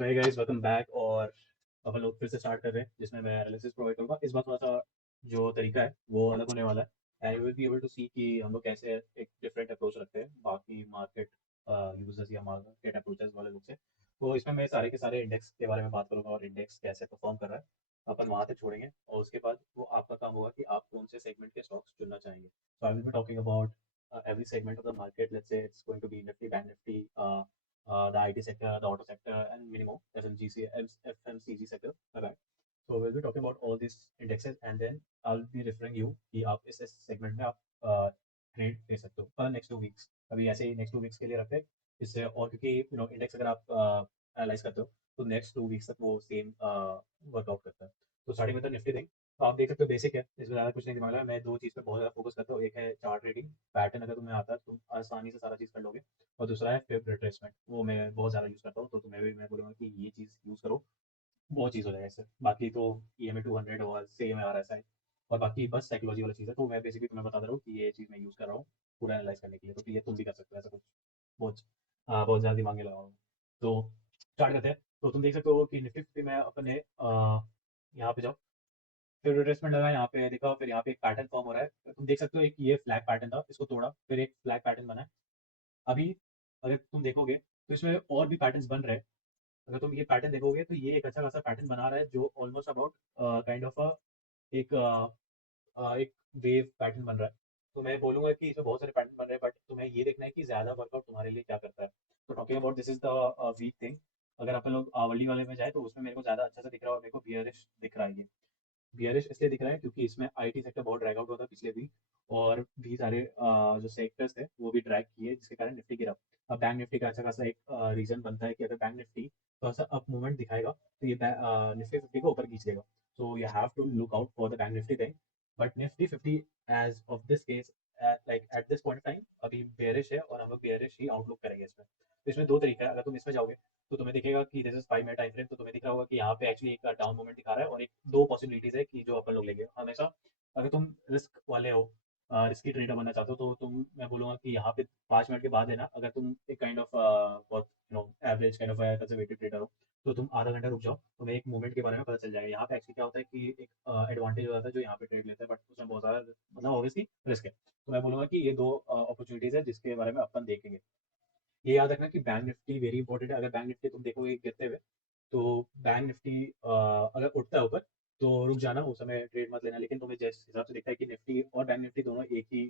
तो hey guys welcome back. और अपन लोग फिर से स्टार्ट कर रहे हैं जिसमें मैं एनालिसिस प्रोवाइड करूंगा। इस बार थोड़ा सा जो तरीका है वो अलग होने वाला है। And will be able to see कि हम लोग कैसे एक डिफरेंट अप्रोच रखते हैं बाकी मार्केट यूजर्स या मार्केट अप्रोचेस वाले लोग से। तो इसमें मैं सारे के सारे इंडेक्स के बारे में बात करूंगा और इंडेक्स कैसे परफॉर्म कर रहा है अपन वहाँ तक छोड़ेंगे। और उसके बाद वो आपका काम होगा कि आप कौन से सेगमेंट के स्टॉक्स चुनना चाहेंगे। So I will be talking about every segment of the market. Let's say it's going to be Nifty, Bank Nifty, the IT sector, the auto sector, and many more FMGC, FMCG sector. Alright. So we'll be talking about all these indexes, and then I'll be referring you कि आप इस segment में आप trade ले सकते हो पर next 2 weeks. अभी ऐसे ही नेक्स्ट 2 वीक्स के लिए रखते हैं इससे। और क्योंकि इंडेक्स अगर आप एनालाइज करते हो तो नेक्स्ट 2 वीक्स तक वो सेम वर्कआउट करता है। तो स्टार्टिंग में तो निफ्टी थिंग तो आप देख सकते हो बेसिक है, इसमें ज़्यादा कुछ नहीं दिमाग लगा। मैं दो चीज़ पे बहुत ज़्यादा फोकस करता हूँ। एक है चार्ट रीडिंग पैटर्न, अगर तुम्हें आता है तुम आसानी से सारा चीज़ कर लोगे। और दूसरा है फिब रिट्रेसमेंट, वो मैं बहुत ज़्यादा यूज़ करता हूँ। तो तुम्हें भी मैं बोलूँगा कि ये चीज़ यूज़ करो, बहुत चीज़ हो जाएगा इससे। बाकी तो EMA 200 और सेम है RSI, और बाकी बस साइकोलॉजी वाला चीज़ है। तो मैं बेसिकली तुम्हें बता दे रहा हूँ कि ये चीज़ मैं यूज़ कर रहा हूँ पूरा एनालाइज करने के लिए। तो ये तुम भी कर सकते हो ऐसा कुछ बहुत बहुत ज़्यादा दिमाग नहीं लगाओ। तो स्टार्ट करते हैं। तो तुम देख सकते हो कि निफ्टी फिफ्टी में अपने यहाँ पे जाओ, फिर रिट्रेसमेंट लगा, यहाँ पे देखा, फिर यहाँ पे एक पैटर्न फॉर्म हो रहा है। तुम देख सकते हो एक ये फ्लैग पैटर्न था, इसको तोड़ा, फिर एक फ्लैग पैटर्न बना है। अभी अगर तुम देखोगे तो इसमें और भी पैटर्न्स बन रहे हैं। अगर तुम ये पैटर्न देखोगे तो ये एक अच्छा खासा पैटर्न बना रहा है जो ऑलमोस्ट अबाउट काइंड ऑफ एक एक वेव पैटर्न बन रहा है। तो मैं बोलूंगा कि इसमें बहुत सारे पैटर्न बन रहे हैं, बट तुम्हें ये देखना है कि ज्यादा वर्कआउट तुम्हारे लिए क्या करता है। तो talking about this is the weak thing. अगर अपन लोग आवली वाले में जाए तो उसमें मेरे को ज्यादा अच्छा सा दिख रहा है और मेरे को बियरिश दिख रहा है। ये बियरिश इसलिए दिख रहा है क्योंकि इसमें आईटी सेक्टर बहुत ड्रैग आउट होता पिछले वीक, और भी सारे जो सेक्टर्स थे वो भी ड्रैग किए जिसके कारण निफ्टी गिरा। अब बैंक निफ्टी का अच्छा खासा एक रीजन बनता है कि अगर बैंक निफ्टी थोड़ा सा अप मूवमेंट दिखाएगा तो ये निफ्टी फिफ्टी को ऊपर खींच लेगा। So you have to look out for the bank nifty thing. But nifty fifty as of this case like at this point time अभी बेयरिश है, और हम लोग बेयरिश ही आउटलुक करेंगे इसमें। तो इसमें दो तरीका है। अगर तुम इसमें जाओगे तो तुम्हें दिखेगा कि this is 5 minute time frame, तो तुम्हें दिख रहा होगा कि यहाँ पे एक्चुअली एक डाउन मूवमेंट दिखा रहा है, और एक दो पॉसिबिलिटीज है कि जो अपन लोग लेंगे हमेशा। अगर तुम रिस्क वाले हो, रिस्की ट्रेडर बनना चाहते हो, तो तुम मैं बोलूंगा कि यहाँ पे 5 मिनट के बाद है ना, अगर तुम एक काइंड ऑफ बहुत average kind of conservative trader हो तो तुम आधा घंटा रुक जाओ, तुम्हें एक मूवमेंट के बारे में पता चल जाएगा। यहाँ पे एक्चुअली क्या होता है कि एक एडवांटेज हो जाता है जो यहाँ पे ट्रेड लेते हैं, बट उसमें बहुत सारा मतलब ऑब्वियसली रिस्क है। तो मैं बोलूंगा कि ये दो अपॉर्चुनिटीज है जिसके बारे में अपन देखेंगे। ये याद रखना कि बैंक निफ्टी वेरी इंपॉर्टेंट है। अगर बैंक निफ्टी तुम देखोगे गिरते हुए तो बैंक निफ्टी अगर उठता है ऊपर तो रुक जाना, उस समय ट्रेड मत लेना। लेकिन तुम्हें जिस हिसाब से दिखता है कि निफ्टी और बैंक निफ्टी दोनों एक ही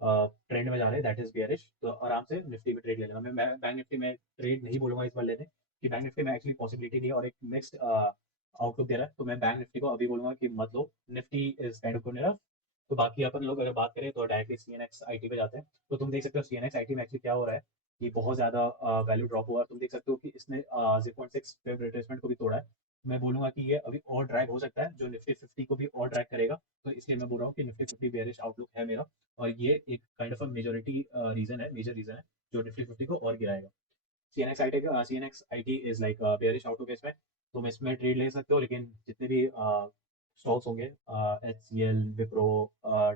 ट्रेंड में जा रहे हैं, दैट इज बियरिश, तो आराम से निफ्टी में ट्रेड ले लेना। मैं बैंक निफ्टी में ट्रेड नहीं बोलूंगा इस बार लेने कि बैंक निफ्टी में एक्चुअली पॉसिबिलिटी नहीं है और एक मिक्स्ड आउटलुक दे रहा है। तो मैं बैंक निफ्टी को अभी बोलूंगा कि मत लो, Nifty is kind of good enough. तो बाकी अपन लोग अगर बात करें तो डायरेक्टली CNX IT पे जाते हैं। तो तुम देख सकते हो CNX IT में एक्चुअली क्या हो रहा है, ये बहुत ज़्यादा वैल्यू ड्रॉप हुआ है। तुम देख सकते हो कि इसने 0.6 वेब रिट्रेसमेंट को भी तोड़ा है। मैं बोलूंगा कि ये अभी और ड्रैग हो सकता है जो निफ्टी फिफ्टी को भी और ड्रैग करेगा। तो इसलिए मैं बोल रहा हूँ कि निफ्टी फिफ्टी बेयरिश आउटलुक है मेरा, और ये एक काइंड ऑफ मेजोरिटी रीजन है, मेजर रीजन है जो निफ्टी फिफ्टी को और गिराएगा। CNX IT is like bearish outlook है इसमें। तुम इसमें ट्रेड ले सकते हो, लेकिन जितने भी स्टॉक्स होंगे, HCL, Wipro,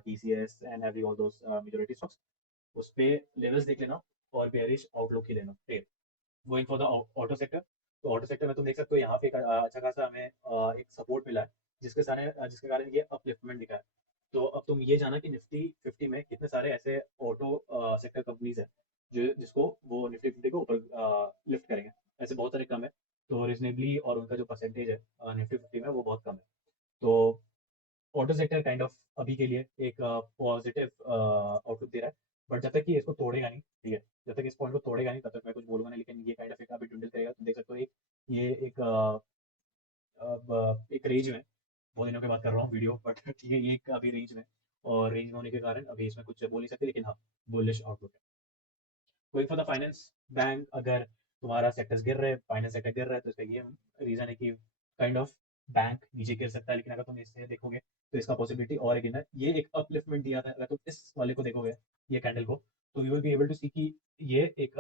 TCS and every all those majority stocks, उस पे लेवल्स देख लेना और बेयरिश आउटलुक ही लेना trade. Going for the auto sector, तो ऑटो सेक्टर में तुम देख सकते हो यहाँ पे एक अच्छा खासा हमें एक सपोर्ट मिला है जिसके कारण ये अपलिफ्टमेंट दिखा है। तो अब तुम ये जाना कि निफ्टी फिफ्टी में कितने सारे ऐसे ऑटो सेक्टर कंपनीज है जो जिसको वो निफ्टी फिफ्टी को ऊपर लिफ्ट करेंगे। ऐसे बहुत सारे कम है, तो रिजनेबली और उनका जो परसेंटेज है निफ्टी फिफ्टी में वो बहुत कम है। तो ऑटो सेक्टर काइंड ऑफ अभी के लिए एक पॉजिटिव आउटलुक दे रहा है। बट जब तक कि इसको तोड़ेगा नहीं, ठीक है, जब तक इस पॉइंट को तोड़ेगा नहीं तब तक मैं कुछ बोलूंगा नहीं। लेकिन ये काइंड ऑफ एक अभी ट्विंडल करेगा। तुम देख सकते हो एक ये एक एक रेंज में, बहुत दिनों के बाद कर रहा हूँ वीडियो, बट ये एक अभी रेंज में, और रेंज में होने के कारण अभी इसमें कुछ बोल नहीं सकते। लेकिन हाँ, बुलिश आउटलुक है। Going for the finance bank, अगर तुम्हारा सेक्टर्स गिर रहे हैं, फाइनेंस सेक्टर गिर रहा है, तो इसका ये रीजन है कि काइंड ऑफ बैंक नीचे गिर सकता है। लेकिन अगर तुम इससे देखोगे तो इसका पॉसिबिलिटी और है गिरना है। ये एक अपलिफ्टमेंट दिया था, अगर तुम इस वाले को देखोगे, ये कैंडल को, तो you will be able to see कि ये एक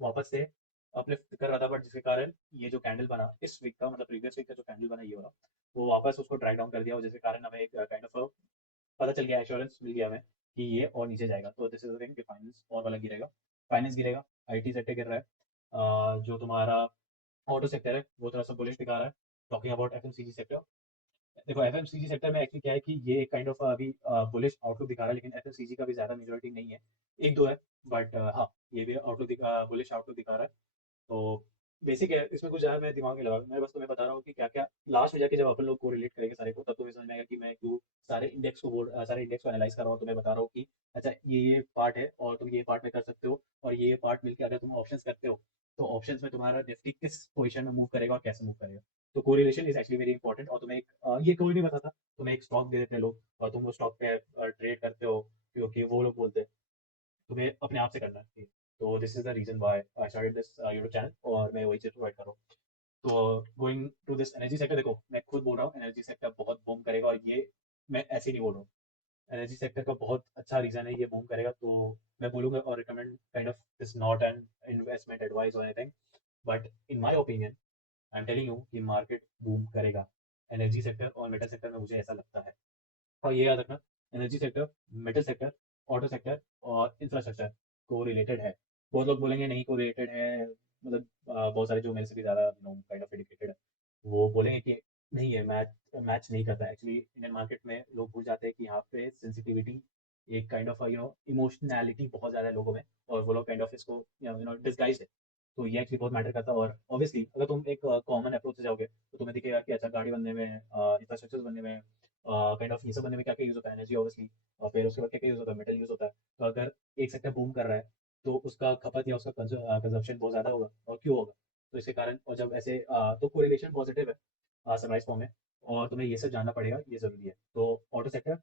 वापस से अपलिफ्ट कर रहा था। बट जिसके कारण ये जो कैंडल बना इस वीक का, मतलब प्रीवियस वीक का जो कैंडल बना ये वाला, वो वापस उसको ड्राइव डाउन कर दिया, और जिसके कारण हमें एक काइंड ऑफ पता चल गया, एश्योरेंस मिल गया हमें कि ये और नीचे जाएगा। तो दिस इज थिंग कि फाइनेंस और वाला गिरेगा, फाइनेंस गिरेगा, IT सेक्टर गिर रहा है। जो तुम्हारा ऑटो सेक्टर है वो थोड़ा सा बुलिश दिखा रहा है। टॉकिंग अबाउट एफएमसीजी सेक्टर, देखो एफएमसीजी सेक्टर में एक्चुअली क्या है कि ये एक काइंड ऑफ अभी बुलिश आउटलुक दिखा रहा है, लेकिन एफएमसीजी का भी ज़्यादा मेजॉरिटी नहीं है, एक दो है, बट हाँ ये भी आउटलुक दिखा बुलिश आउटलुक दिखा रहा है। तो बेसिक है, इसमें कुछ ज़्यादा मैं दिमाग नहीं लगा, मैं बस तुम्हें बता रहा हूँ कि क्या क्या लास्ट में जाके जब अपन लोग को रिलेट करेंगे सारे को, तब तुम्हें समझ में आएगा कि मैं क्यों सारे इंडेक्स को एनालाइज कर रहा हूँ, तुम्हें बता रहा हूँ कि अच्छा ये पार्ट है और तुम ये पार्ट में कर सकते हो, और ये पार्ट मिलकर अगर तुम ऑप्शंस करते हो तो ऑप्शंस में तुम्हारा निफ्टी किस पोजीशन में मूव करेगा और कैसे मूव करेगा। तो correlation is actually very important, और तुम्हें एक ये कोई नहीं बताता, तुम्हें एक स्टॉक दे देते हैं लोग और तुम वो स्टॉक पे ट्रेड करते हो, क्योंकि वो लोग बोलते हैं, तुम्हें अपने आप से करना है। तो this is the reason why I started this YouTube channel, और मैं वही चीज प्रोवाइड कर रहा हूँ। तो going to this energy sector, देखो मैं खुद बोल रहा हूँ एनर्जी सेक्टर बहुत बूम करेगा, और ये मैं ऐसे ही नहीं बोल रहा हूँ, एनर्जी सेक्टर का बहुत अच्छा रीजन है ये बूम करेगा। तो मैं बोलूंगा और recommend kind of this not an investment advice और anything, but in my opinion I am telling you कि मार्केट बूम करेगा एनर्जी सेक्टर और मेटल सेक्टर में, मुझे ऐसा लगता है। और ये याद रखना, energy sector, metal sector, auto sector और इंफ्रास्ट्रक्चर को रिलेटेड है। बहुत लोग बोलेंगे नहीं को रिलेटेड है, मतलब बहुत सारे जो मेरे से भी ज़्यादा काइंड ऑफ एजुकेटेड है वो बोलेंगे कि नहीं है, मैच मैच नहीं करता। एक्चुअली इंडियन मार्केट में लोग भूल जाते हैं कि यहाँ पे सेंसिटिविटी एक काइंड ऑफ इमोशनैलिटी बहुत ज़्यादा है लोगों में, और वो लोग काइंड ऑफ इसको डिस्गाइज है। तो ये एक्चुअली बहुत मैटर करता है, और ऑब्वियसली अगर तुम एक कॉमन अप्रोच से जाओगे तो तुम्हें दिखेगा कि अच्छा गाड़ी बनने में, इंफ्रास्ट्रक्चर बनने में, काइंड ऑफ ये सब बनने में क्या क्या यूज़ होता है, एनर्जी ऑब्वियसली, और फिर उसके बाद क्या क्या यूज़ होता है, मेटल यूज़ होता है। तो अगर एक सेक्टर बूम कर रहा है तो उसका खपत या उसका कंजप्शन बहुत ज़्यादा होगा, और क्यों होगा, तो इसके कारण, और जब ऐसे तो कोरिलेशन पॉजिटिव है सनराइज फॉर्म में, और तुम्हें ये सब जानना पड़ेगा, ये ज़रूरी है। तो auto sector,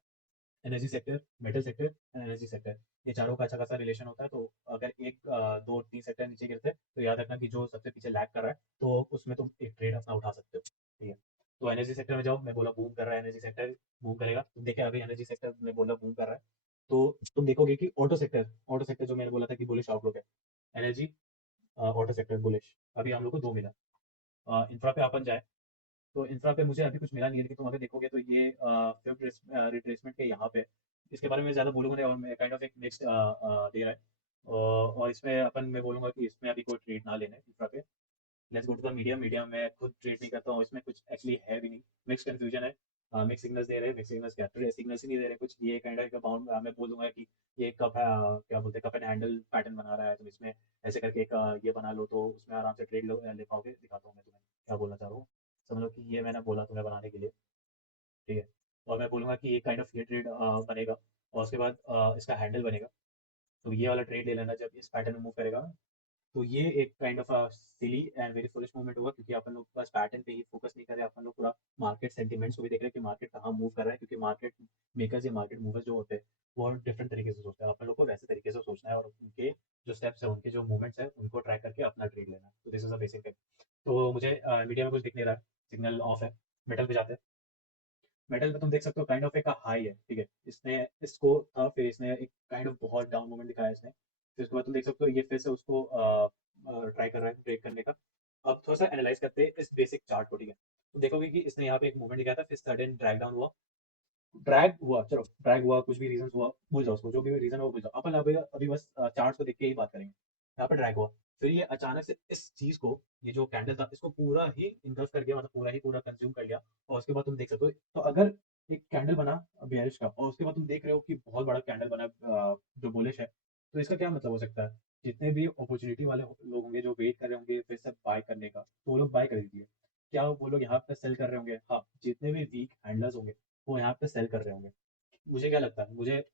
energy sector, metal sector and energy sector, ये चारों का अच्छा खासा रिलेशन होता है। तो अगर एक दो तीन सेक्टर नीचे गिरते हैं तो याद रखना कि जो सबसे पीछे लैग कर रहा है, तो उसमें तुम एक ट्रेड अपना उठा सकते हो, ठीक है। तो एनर्जी सेक्टर में जाओ, मैं बोला बूम कर रहा है एनर्जी सेक्टर, बूम करेगा, तुम देखिए अभी एनर्जी सेक्टर में बोला बूम कर रहा है, तो तुम देखोगे कि ऑटो सेक्टर जो मैंने बोला था कि बुलिश आउटलुक है, एनर्जी, ऑटो सेक्टर बुलिश, अभी हम लोग को दो मिला। इंफ्रा पे अपन जाए, तो इंफ्रा पे मुझे अभी कुछ मिला नहीं है, लेकिन तुम अगर देखोगे तो ये फिफ्थ रिट्रेसमेंट के यहाँ पे, इसके बारे में ज़्यादा बोलूंगा नहीं, और मैं काइंड ऑफ एक नेक्स्ट दे रहा है, और इसमें अपन, मैं बोलूंगा कि इसमें अभी कोई ट्रेड ना लेना है इंफ्रा पे। Let's go to the medium, medium में खुद ट्रेड नहीं करता हूँ, इसमें कुछ एक्चुअली है भी नहीं, मिक्स कंफ्यूजन है। मिक्स सिग्नल्स दे रहे हैं, मिक्स सिग्नल्स क्या ट्रेड सिग्नल्स ही नहीं दे रहे कुछ, ये काइंड ऑफ बाउंड, मैं बोलूंगा कि ये कप है, क्या बोलते हैं, कप एंड हैंडल पैटर्न बना रहा है, तुम इसमें ऐसे करके एक ये बना लो तो उसमें आराम से ट्रेड ले पाओगे। दिखाता हूँ मैं तुम्हें क्या बोलना चाह रहा हूँ। समझ लो कि ये मैंने बोला तुम्हें बनाने के लिए, ठीक है। और मैं बोलूँगा कि ये काइंड ऑफ ये ट्रेड बनेगा, और उसके बाद इसका हैंडल बनेगा, तो ये वाला ट्रेड ले लेना जब इस पैटर्न में मूव करेगा। तो ये एक kind of silly and very foolish movement होगा, क्योंकि अपन लोग बस पैटर्न पे ही फोकस नहीं कर रहे, अपन लोग पूरा मार्केट सेंटिमेंट्स को भी देख रहे हैं कि मार्केट कहाँ मूव कर रहा है, क्योंकि मार्केट मेकर्स या मार्केट मूवर्स जो होते हैं वो डिफरेंट तरीके से सोचते हैं, अपन लोग को वैसे तरीके से सोचना है, और उनके जो स्टेप्स है, उनके जो मूवमेंट्स है, उनको ट्रैक करके अपना ट्रेड लेना है। तो दिस इज अ बेसिक है। तो मुझे मीडिया में कुछ दिख नहीं रहा है, सिग्नल ऑफ है। मेटल पे जाते हैं, मेटल पे तुम देख सकते हो काइंड ऑफ एक हाई है, ठीक है, इसने इसको था, फिर इसने एक काइंड ऑफ बहुत डाउन मोमेंट दिखाया इसने, फिर उसके बाद तुम देख सकते हो ये फिर से उसको ट्राई कर रहा है ब्रेक करने का। अब थोड़ा सा एनालाइज करते हैं इस बेसिक चार्ट को, ठीक है। तो देखोगे कि इसने यहाँ पे एक मूवमेंट दिखाया था, फिर सडन ड्रैग डाउन हुआ, ड्रैग हुआ, चलो ड्रैग हुआ, कुछ भी रीजन हुआ भूल जाओ उसको, जो भी रीजन हो भूल जाओ, अपन अभी अभी बस चार्ट को देख के ही बात करेंगे। यहाँ पे ड्रैग हुआ, फिर ये अचानक से इस चीज को, ये जो कैंडल था इसको पूरा ही इनगल्फ कर गया, मतलब पूरा कंज्यूम कर लिया। और उसके बाद तुम देख सकते हो, तो अगर एक कैंडल बना बेयरिश का, और उसके बाद तुम देख रहे हो कि बहुत बड़ा कैंडल बना जो बुलिश है, तो इसका क्या मतलब हो सकता है, जितने भी अपॉर्चुनिटी वाले लोग होंगे जो वेट कर रहे होंगे फिर से बाय करने का, तो वो लोग बाय कर दीजिए। क्या वो लोग यहाँ पे सेल कर रहे होंगे, हाँ, जितने भी वीक हैंडलर्स होंगे वो यहाँ पे सेल कर रहे होंगे। मुझे क्या लगता है, मुझे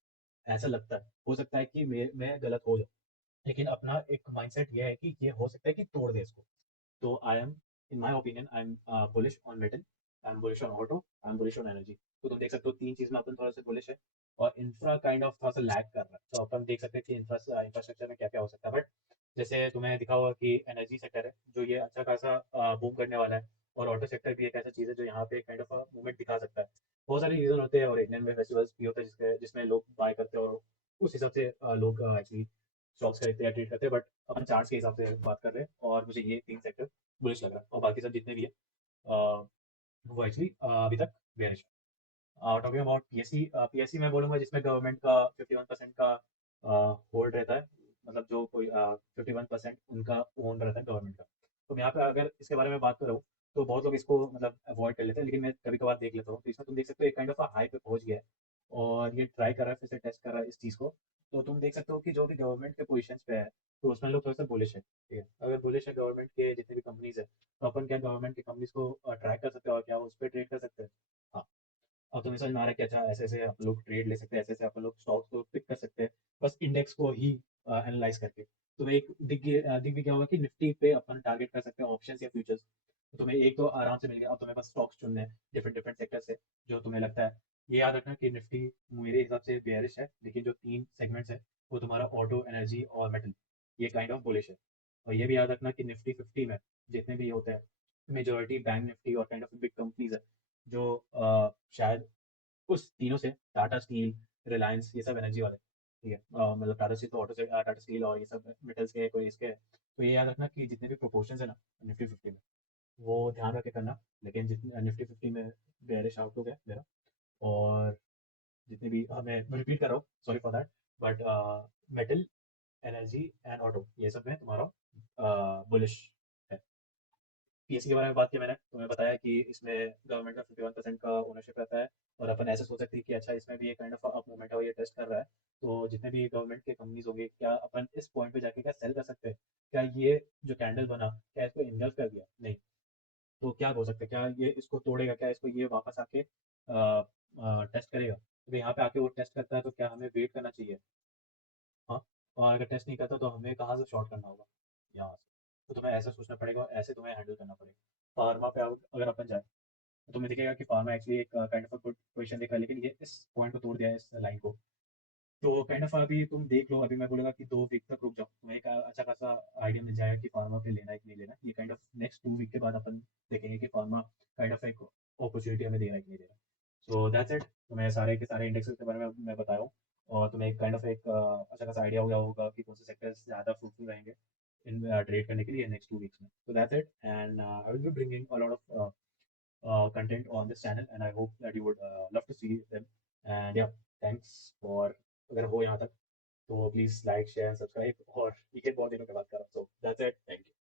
ऐसा लगता है, हो सकता है कि मैं गलत हो जाऊँ, लेकिन अपना एक माइंडसेट ये है कि ये हो सकता है कि तोड़ दे इसको। तो I am, in my opinion I M bullish on metal, I am bullish on auto, I am bullish on energy. तो तुम देख सकते हो तीन चीज में अपन थोड़ा सा बुलिश है, और इंफ्रा काइंड ऑफ थोड़ा सा लैग कर रहा है, तो अपन देख सकते हैं कि इंफ्रास्ट्रक्चर में क्या क्या हो सकता है। बट जैसे तुम्हें दिखा हुआ कि एनर्जी सेक्टर है जो ये अच्छा खासा बूम करने वाला है, और ऑटो सेक्टर भी एक ऐसा चीज़ है जो यहाँ पे काइंड ऑफ मूवमेंट दिखा सकता है। बहुत सारे रीजन होते हैं, और इंडियन में फेस्टिवल्स भी होते हैं जिसमें लोग बाय करते हैं, और उस हिसाब से लोग एक्चुअली स्टॉक्स खरीदते हैं, ट्रेड करते हैं। बट अपन चार्ट्स के हिसाब से बात कर रहे हैं, और मुझे ये तीन सेक्टर बुलिश लग रहा है, और बाकी सब जितने भी है अ, वो एक्चुअली अभी तक बेरिश है। टॉकिंग अबाउट पीएससी, पीएससी मैं बोलूँगा जिसमें गवर्नमेंट का 51% का होल्ड रहता है, मतलब जो कोई 51% उनका ओन रहता है गवर्नमेंट का। तो मैं यहाँ पे अगर इसके बारे में बात कर रहा हूँ, तो बहुत लोग इसको मतलब अवॉइड कर लेते हैं, लेकिन मैं कभी-कभार देख लेता हूँ। तो इसमें तुम देख सकते हो एक काइंड ऑफ हाई पे पहुँच गया है और ये ट्राई कर रहा है, फिर से टेस्ट कर रहा है इस चीज़ को। तो तुम देख सकते हो कि जो भी गवर्नमेंट के पोज़ीशंस पे है, तो उसमें लोग थोड़ा-सा बुलिश है, ठीक है? अगर बुलिश है गवर्नमेंट के जितने भी कंपनीज़ हैं, तो अपन क्या गवर्नमेंट की कंपनीज़ को ट्रैक कर सकते हैं और क्या उस पे ट्रेड कर सकते हैं? हाँ। अब तुम्हें समझ में आ रहा है कि अच्छा ऐसे-ऐसे आप लोग ट्रेड ले सकते हैं, ऐसे-ऐसे आप लोग स्टॉक्स को पिक कर सकते हैं, बस इंडेक्स को ही एनालाइज़ करके। तुम्हें एक दिख भी गया होगा कि निफ्टी पे अपन टारगेट कर सकते हैं ऑप्शंस या फ्यूचर्स। तो तुम्हें एक तो आराम से मिल गया, अब तुम्हें बस स्टॉक्स चुनने हैं डिफरेंट डिफरेंट सेक्टर से, जो तुम्हें लगता है। ये याद रखना कि निफ्टी मेरे हिसाब से बेयरिश है, लेकिन जो 3 सेगमेंट्स हैं, वो तुम्हारा ऑटो, एनर्जी और मेटल, ये काइंड ऑफ बुलिश है। और ये भी याद रखना कि निफ्टी 50 में जितने भी होते हैं, मेजॉरिटी बैंक निफ्टी और काइंड ऑफ बिग कंपनीज़ है, जो शायद उस तीनों से टाटा स्टील, रिलायंस ये सब एनर्जी वाले, ठीक है? मतलब टाटा स्टील तो ऑटो से टाटा स्टील और ये सब मेटल्स के कोई इसके हैं। तो ये याद रखना कि जितने भी प्रोपोर्शंस है ना निफ्टी 50 में, वो ध्यान रख के करना। लेकिन जितने निफ्टी 50 में बेयरिश आउटलुक है मेरा, और जितने भी मैं रिपीट कर रहा हूँ, sorry for that, but metal, energy and auto ये सब में तुम्हारा बुलिश है। पीएससी के बारे में बात की मैंने, तो मैं बताया कि इसमें गवर्नमेंट का 51% का ओनरशिप रहता है, और अपन ऐसे सोच सकते हैं कि अच्छा इसमें भी ये काइंड ऑफ अप मूवमेंट है और ये टेस्ट कर रहा है, तो जितने भी गवर्नमेंट के कंपनीज होंगे, क्या अपन इस पॉइंट पे जाके क्या सेल कर सकते हैं? क्या ये जो कैंडल बना, क्या इसको इंगल्फ कर दिया? नहीं। तो क्या हो सकता है, क्या ये इसको तोड़ेगा, क्या इसको ये वापस आके टेस्ट करेगा? तो यहाँ पे आके वो टेस्ट करता है, तो क्या हमें वेट करना चाहिए? हाँ, और अगर टेस्ट नहीं करता तो हमें कहाँ से शॉर्ट करना होगा? यहाँ से। तो तुम्हें ऐसा सोचना पड़ेगा और ऐसे तुम्हें हैंडल करना पड़ेगा। फार्मा पे अगर अपन जाए, तो तुम्हें दिखेगा कि फार्मा एक्चुअली एक काइंड ऑफ गुड पोजीशन दिख रहा है, लेकिन ये इस पॉइंट को तोड़ दिया है, इस लाइन को। तो काइंड ऑफ अभी तुम देख लो, अभी मैं बोलूँगा कि 2 वीक तक रुक जाओ, तुम्हें एक अच्छा खासा आइडिया मिल जाएगा कि फार्मा पे लेना है कि नहीं लेना है। ये काइंड ऑफ नेक्स्ट 2 वीक के बाद अपन देखेंगे कि फार्मा काइंड ऑफ एक अपॉर्चुनिटी हमें दे रहा है कि नहीं दे रहा है। So that's it. तुम्हें सारे के सारे इंडेक्सेस के बारे में मैं बताया हूँ, और तुम्हें एक काइंड ऑफ एक अच्छा खासा आइडिया हो गया होगा कि कौन से सेक्टर्स ज़्यादा फ्रूटफुल रहेंगे इन ट्रेड करने के लिए नेक्स्ट 2 वीक्स में। So that's it, and I will be bringing a lot of content on this channel, and I hope that you would love to see them. And yeah, thanks for अगर हो यहाँ तक, तो please like share subscribe, और weekend बहुत दिनों के बाद कर रहा हूँ, सो दैट्स इट।